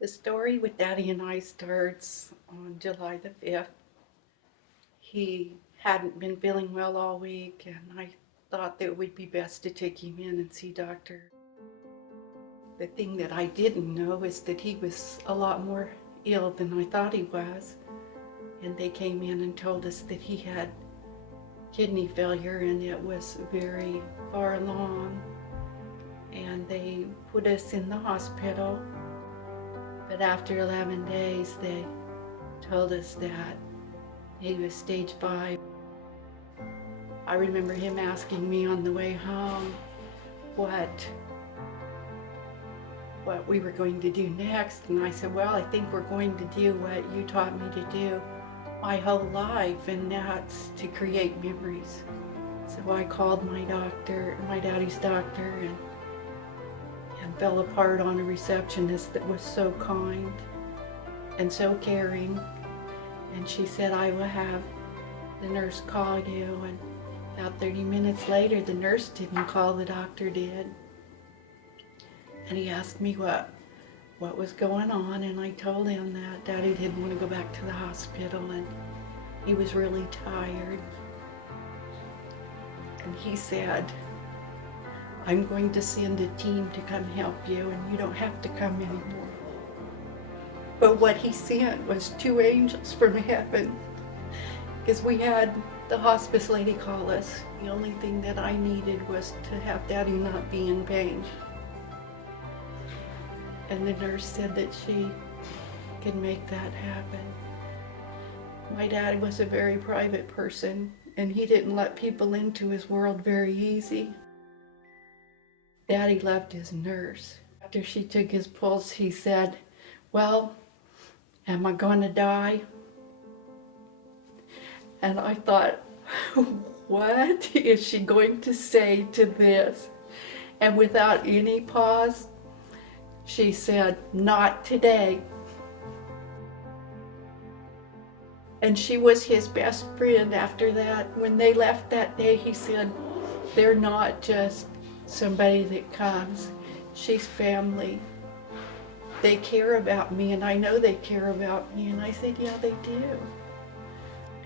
The story with Daddy and I starts on July the 5th. He hadn't been feeling well all week, and I thought that it would be best to take him in and see Doctor. The thing that I didn't know is that he was a lot more ill than I thought he was. And they came in and told us that he had kidney failure and it was very far along. And they put us in the hospital. But after 11 days, they told us that he was stage 5. I remember him asking me on the way home what we were going to do next. And I said, well, I think we're going to do what you taught me to do my whole life, and that's to create memories. So I called my doctor, my daddy's doctor, and fell apart on a receptionist that was so kind and so caring. And she said, I will have the nurse call you. And about 30 minutes later, the nurse didn't call, the doctor did. And he asked me what was going on, and I told him that Daddy didn't want to go back to the hospital and he was really tired. And he said, I'm going to send a team to come help you, and you don't have to come anymore. But what he sent was 2 angels from heaven, because we had the hospice lady call us. The only thing that I needed was to have Daddy not be in pain. And the nurse said that she could make that happen. My dad was a very private person, and he didn't let people into his world very easy. Daddy loved his nurse. After she took his pulse, he said, well, am I going to die? And I thought, what is she going to say to this? And without any pause, she said, not today. And she was his best friend after that. When they left that day, he said, they're not just somebody that comes. She's family. They care about me, and I know they care about me. And I said, yeah, they do.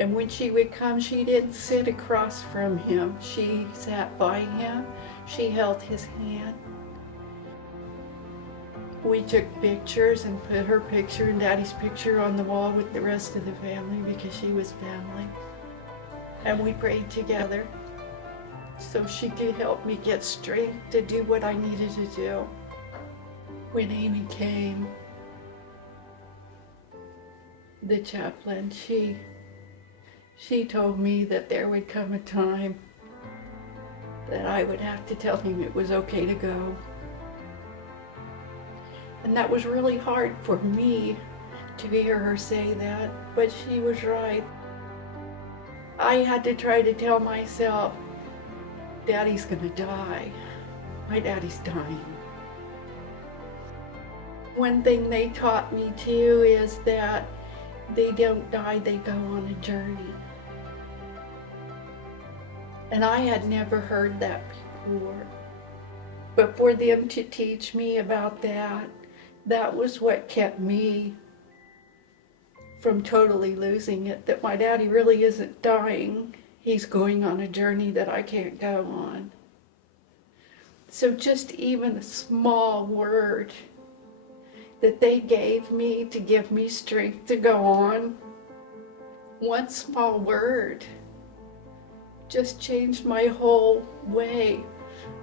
And when she would come, she didn't sit across from him. She sat by him. She held his hand. We took pictures and put her picture and Daddy's picture on the wall with the rest of the family, because she was family. And we prayed together so she could help me get strength to do what I needed to do. When Amy came, the chaplain, she told me that there would come a time that I would have to tell him it was okay to go. And that was really hard for me to hear her say that, but she was right. I had to try to tell myself, Daddy's gonna die. My daddy's dying. One thing they taught me too is that they don't die, they go on a journey. And I had never heard that before. But for them to teach me about that was what kept me from totally losing it, that my daddy really isn't dying. He's going on a journey that I can't go on. So just even a small word that they gave me to give me strength to go on, one small word just changed my whole way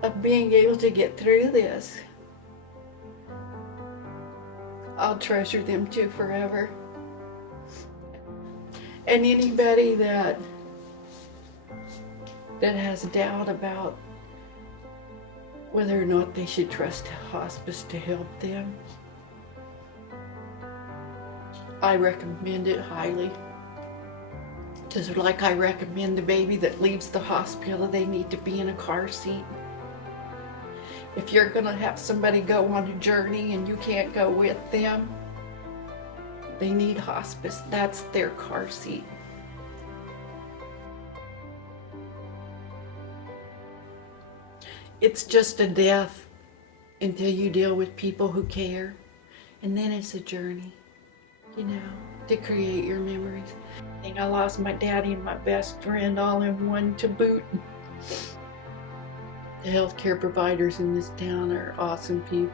of being able to get through this. I'll treasure them too forever. And anybody that has doubt about whether or not they should trust hospice to help them, I recommend it highly. Just like I recommend the baby that leaves the hospital, they need to be in a car seat. If you're gonna have somebody go on a journey and you can't go with them, they need hospice. That's their car seat. It's just a death until you deal with people who care. And then it's a journey, you know, to create your memories. I think I lost my daddy and my best friend all in one to boot. The healthcare providers in this town are awesome people.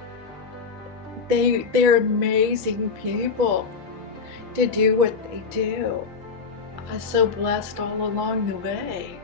They're amazing people to do what they do. I was so blessed all along the way.